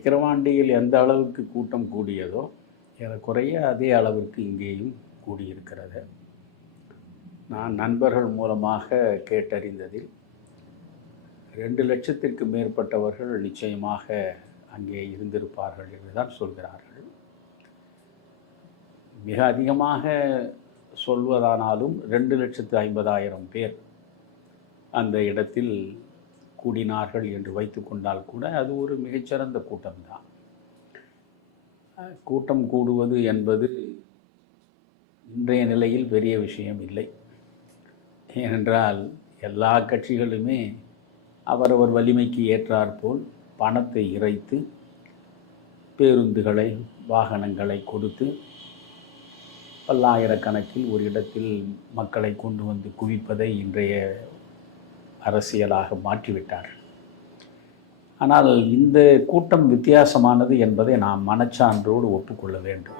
விக்கிரவாண்டியில் எந்த அளவுக்கு கூட்டம் கூடியதோ ஏறக்குறைய அதே அளவிற்கு இங்கேயும் கூடியிருக்கிறது. நான் நண்பர்கள் மூலமாக கேட்டறிந்ததில் ரெண்டு லட்சத்திற்கு மேற்பட்டவர்கள் நிச்சயமாக அங்கே இருந்திருப்பார்கள் என்று தான் சொல்கிறார்கள். மிக அதிகமாக சொல்வதானாலும் ரெண்டு லட்சத்து ஐம்பதாயிரம் பேர் அந்த இடத்தில் கூடினார்கள் என்று வைத்துக்கொண்டால் கூட அது ஒரு மிகச்சிறந்த கூட்டம்தான். கூட்டம் கூடுவது என்பது இன்றைய நிலையில் பெரிய விஷயம் இல்லை. ஏனென்றால் எல்லா கட்சிகளுமே அவரவர் வலிமைக்கு ஏற்றாற்போல் பணத்தை இறைத்து பேருந்துகளை வாகனங்களை கொடுத்து பல்லாயிரக்கணக்கில் ஒரு இடத்தில் மக்களை கொண்டு வந்து குவிப்பதை இன்றைய அரசியலாக மாற்றிவிட்டார். ஆனால் இந்த கூட்டம் வித்தியாசமானது என்பதை நாம் மனச்சான்றோடு ஒப்புக்கொள்ள வேண்டும்.